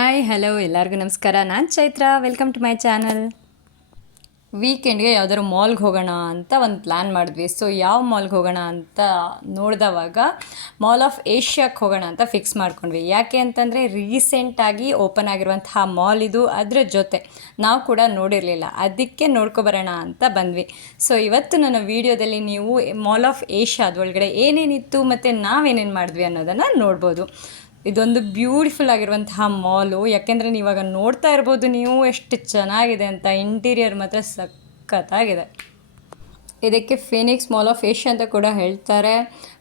Hi hello ಎಲ್ಲರಿಗೂ ನಮಸ್ಕಾರ. ನಾನು Chaitra. Welcome to my channel. ವೀಕೆಂಡ್ಗೆ ಯಾವುದಾದ್ರು ಮಾಲ್ಗೆ ಹೋಗೋಣ ಅಂತ ಒಂದು ಪ್ಲ್ಯಾನ್ ಮಾಡಿದ್ವಿ. ಸೊ ಯಾವ ಮಾಲ್ಗೆ ಹೋಗೋಣ ಅಂತ ನೋಡಿದವಾಗ ಮಾಲ್ ಆಫ್ ಏಷ್ಯಾಕ್ಕೆ ಹೋಗೋಣ ಅಂತ ಫಿಕ್ಸ್ ಮಾಡ್ಕೊಂಡ್ವಿ. ಯಾಕೆ ಅಂತಂದರೆ ರೀಸೆಂಟಾಗಿ ಓಪನ್ ಆಗಿರುವಂತಹ ಮಾಲ್ ಇದು. ಅದರ ಜೊತೆ ನಾವು ಕೂಡ ನೋಡಿರಲಿಲ್ಲ, ಅದಕ್ಕೆ ನೋಡ್ಕೊಬರೋಣ ಅಂತ ಬಂದ್ವಿ. ಸೊ ಇವತ್ತು ನನ್ನ ವೀಡಿಯೋದಲ್ಲಿ ನೀವು ಮಾಲ್ ಆಫ್ ಏಷ್ಯಾದ ಒಳಗಡೆ ಏನೇನಿತ್ತು ಮತ್ತು ನಾವೇನೇನು ಮಾಡಿದ್ವಿ ಅನ್ನೋದನ್ನು ನೋಡ್ಬೋದು. ಇದೊಂದು ಬ್ಯೂಟಿಫುಲ್ ಆಗಿರುವಂತಹ ಮಾಲು. ಯಾಕೆಂದರೆ ನೀವಾಗ ನೋಡ್ತಾ ಇರ್ಬೋದು ನೀವು ಎಷ್ಟು ಚೆನ್ನಾಗಿದೆ ಅಂತ. ಇಂಟೀರಿಯರ್ ಮಾತ್ರ ಸಖತ್ತಾಗಿದೆ. ಇದಕ್ಕೆ ಫೀನಿಕ್ಸ್ ಮಾಲ್ ಆಫ್ ಏಷ್ಯಾ ಅಂತ ಕೂಡ ಹೇಳ್ತಾರೆ.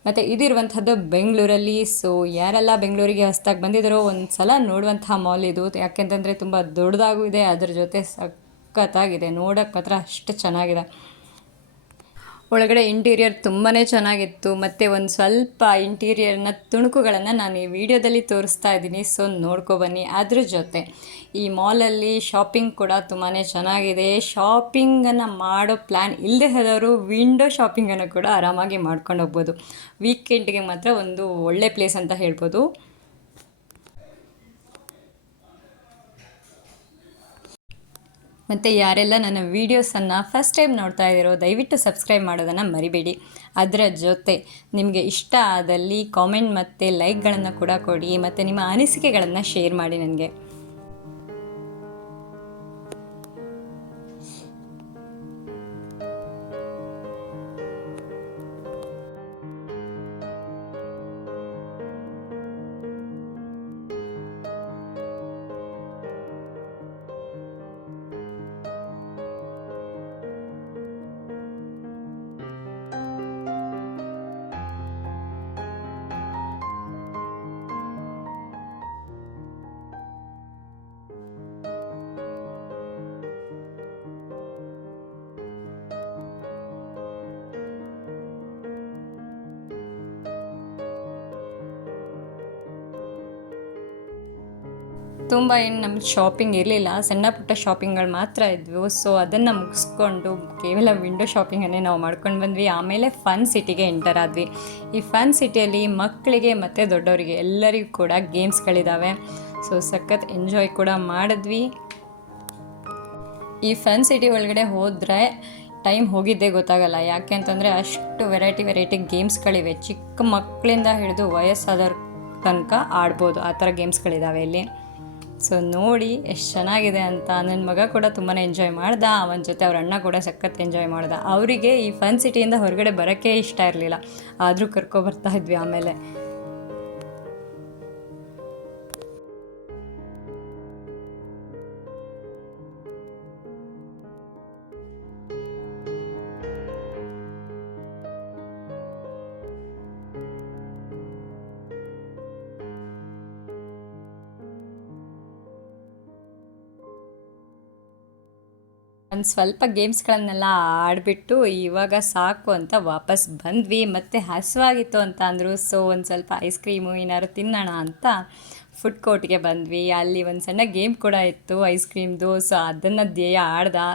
ಮತ್ತು ಇದಿರುವಂಥದ್ದು ಬೆಂಗಳೂರಲ್ಲಿ. ಸೊ ಯಾರೆಲ್ಲ ಬೆಂಗಳೂರಿಗೆ ಹೊಸ್ದಾಗಿ ಬಂದಿದ್ದಾರೋ ಒಂದು ಸಲ ನೋಡುವಂತಹ ಮಾಲ್ ಇದು. ಯಾಕೆಂತಂದರೆ ತುಂಬ ದೊಡ್ಡದಾಗೂ ಇದೆ, ಅದ್ರ ಜೊತೆ ಸಖತ್ತಾಗಿದೆ. ನೋಡೋಕ್ಕೆ ಮಾತ್ರ ಅಷ್ಟು ಚೆನ್ನಾಗಿದೆ. ಒಳಗಡೆ ಇಂಟೀರಿಯರ್ ತುಂಬಾ ಚೆನ್ನಾಗಿತ್ತು. ಮತ್ತು ಒಂದು ಸ್ವಲ್ಪ ಇಂಟೀರಿಯರ್ನ ತುಣುಕುಗಳನ್ನು ನಾನು ಈ ವಿಡಿಯೋದಲ್ಲಿ ತೋರಿಸ್ತಾ ಇದ್ದೀನಿ. ಸೊ ನೋಡ್ಕೊಬನ್ನಿ. ಅದ್ರ ಜೊತೆ ಈ ಮಾಲಲ್ಲಿ ಶಾಪಿಂಗ್ ಕೂಡ ತುಂಬಾ ಚೆನ್ನಾಗಿದೆ. ಶಾಪಿಂಗನ್ನು ಮಾಡೋ ಪ್ಲ್ಯಾನ್ ಇಲ್ಲದೆ ಹೋದವರು ವಿಂಡೋ ಶಾಪಿಂಗನ್ನು ಕೂಡ ಆರಾಮಾಗಿ ಮಾಡ್ಕೊಂಡು ಹೋಗ್ಬೋದು. ವೀಕೆಂಡ್ಗೆ ಮಾತ್ರ ಒಂದು ಒಳ್ಳೆ ಪ್ಲೇಸ್ ಅಂತ ಹೇಳ್ಬೋದು. ಮತ್ತು ಯಾರೆಲ್ಲ ನನ್ನ ವೀಡಿಯೋಸನ್ನು ಫಸ್ಟ್ ಟೈಮ್ ನೋಡ್ತಾ ಇದ್ದೀರೋ ದಯವಿಟ್ಟು ಸಬ್ಸ್ಕ್ರೈಬ್ ಮಾಡೋದನ್ನು ಮರಿಬೇಡಿ. ಅದರ ಜೊತೆ ನಿಮಗೆ ಇಷ್ಟ ಆದಲ್ಲಿ ಕಾಮೆಂಟ್ ಮತ್ತು ಲೈಕ್ಗಳನ್ನು ಕೂಡ ಕೊಡಿ. ಮತ್ತು ನಿಮ್ಮ ಅನಿಸಿಕೆಗಳನ್ನು ಶೇರ್ ಮಾಡಿ ನನಗೆ. ತುಂಬ ಏನು ನಮ್ಗೆ ಶಾಪಿಂಗ್ ಇರಲಿಲ್ಲ, ಸಣ್ಣ ಪುಟ್ಟ ಶಾಪಿಂಗ್ಗಳು ಮಾತ್ರ ಇದ್ವು. ಸೊ ಅದನ್ನು ಮುಗಿಸ್ಕೊಂಡು ಕೇವಲ ವಿಂಡೋ ಶಾಪಿಂಗನ್ನೇ ನಾವು ಮಾಡ್ಕೊಂಡು ಬಂದ್ವಿ. ಆಮೇಲೆ ಫನ್ ಸಿಟಿಗೆ ಎಂಟರ್ ಆದ್ವಿ. ಈ ಫನ್ ಸಿಟಿಯಲ್ಲಿ ಮಕ್ಕಳಿಗೆ ಮತ್ತು ದೊಡ್ಡವರಿಗೆ ಎಲ್ಲರಿಗೂ ಕೂಡ ಗೇಮ್ಸ್ಗಳಿದ್ದಾವೆ. ಸೊ ಸಖತ್ ಎಂಜಾಯ್ ಕೂಡ ಮಾಡಿದ್ವಿ. ಈ ಫನ್ ಸಿಟಿ ಒಳಗಡೆ ಹೋದರೆ ಟೈಮ್ ಹೋಗಿದ್ದೇ ಗೊತ್ತಾಗಲ್ಲ. ಯಾಕೆ ಅಂತಂದರೆ ಅಷ್ಟು ವೆರೈಟಿ ಗೇಮ್ಸ್ಗಳಿವೆ. ಚಿಕ್ಕ ಮಕ್ಕಳಿಂದ ಹಿಡಿದು ವಯಸ್ಸಾದವ್ರ ತನಕ ಆಡ್ಬೋದು, ಆ ಥರ ಗೇಮ್ಸ್ಗಳಿದ್ದಾವೆ ಇಲ್ಲಿ. ಸೊ ನೋಡಿ ಎಷ್ಟು ಚೆನ್ನಾಗಿದೆ ಅಂತ. ನನ್ನ ಮಗ ಕೂಡ ತುಂಬಾ ಎಂಜಾಯ್ ಮಾಡ್ದ. ಅವನ ಜೊತೆ ಅವ್ರ ಅಣ್ಣ ಕೂಡ ಸಖತ್ ಎಂಜಾಯ್ ಮಾಡ್ದ. ಅವರಿಗೆ ಈ ಫನ್ ಸಿಟಿಯಿಂದ ಹೊರಗಡೆ ಬರೋಕ್ಕೆ ಇಷ್ಟ ಇರಲಿಲ್ಲ, ಆದರೂ ಕರ್ಕೊಬರ್ತಾ ಇದ್ವಿ. ಆಮೇಲೆ ಒಂದು ಸ್ವಲ್ಪ ಗೇಮ್ಸ್ಗಳನ್ನೆಲ್ಲ ಆಡಿಬಿಟ್ಟು ಇವಾಗ ಸಾಕು ಅಂತ ವಾಪಸ್ ಬಂದ್ವಿ. ಮತ್ತು ಹಸಿವಾಗಿತ್ತು ಅಂತ ಅಂದರು. ಸೊ ಒಂದು ಸ್ವಲ್ಪ ಐಸ್ ಕ್ರೀಮು ಏನಾದ್ರು ತಿನ್ನೋಣ ಅಂತ ಫುಡ್ ಕೋರ್ಟ್ಗೆ ಬಂದ್ವಿ. ಅಲ್ಲಿ ಒಂದು ಸಣ್ಣ ಗೇಮ್ ಕೂಡ ಇತ್ತು ಐಸ್ ಕ್ರೀಮ್ದು. ಸೊ ಅದನ್ನು ಧ್ಯೇಯ ಆಡ್ದ.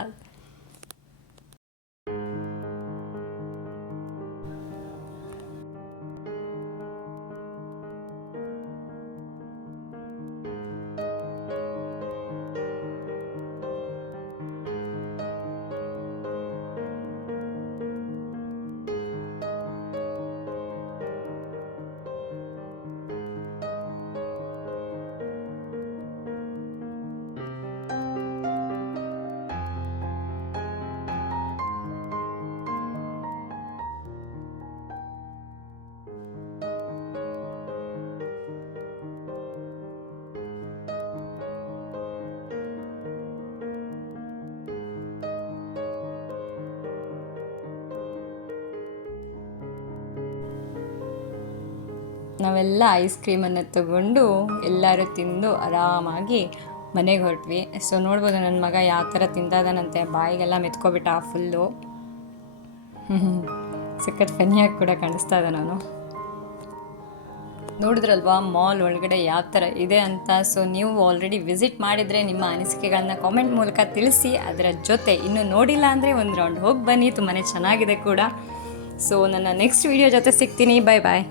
ನಾವೆಲ್ಲ ಐಸ್ ಕ್ರೀಮನ್ನು ತಗೊಂಡು ಎಲ್ಲರೂ ತಿಂದು ಆರಾಮಾಗಿ ಮನೆಗೆ ಹೊರಟ್ವಿ. ಸೊ ನೋಡ್ಬೋದು ನನ್ನ ಮಗ ಯಾವ ಥರ ತಿಂದಾದನಂತೆ, ಬಾಯಿಗೆಲ್ಲ ಮೆತ್ಕೊಬಿಟ್ಟ ಫುಲ್ಲು. ಸಖತ್ ಫನ್ನಿಯಾಗಿ ಕೂಡ ಕಾಣಿಸ್ತಾ ಇದೆ. ನಾನು ನೋಡಿದ್ರಲ್ವಾ ಮಾಲ್ ಒಳಗಡೆ ಯಾವ ಥರ ಇದೆ ಅಂತ. ಸೊ ನೀವು ಆಲ್ರೆಡಿ ವಿಸಿಟ್ ಮಾಡಿದರೆ ನಿಮ್ಮ ಅನಿಸಿಕೆಗಳನ್ನ ಕಾಮೆಂಟ್ ಮೂಲಕ ತಿಳಿಸಿ. ಅದರ ಜೊತೆ ಇನ್ನೂ ನೋಡಿಲ್ಲ ಅಂದರೆ ಒಂದು ರೌಂಡ್ ಹೋಗಿ ಬನ್ನಿ, ತುಂಬಾ ಚೆನ್ನಾಗಿದೆ ಕೂಡ. ಸೊ ನನ್ನ ನೆಕ್ಸ್ಟ್ ವಿಡಿಯೋ ಜೊತೆ ಸಿಗ್ತೀನಿ. ಬಾಯ್ ಬಾಯ್.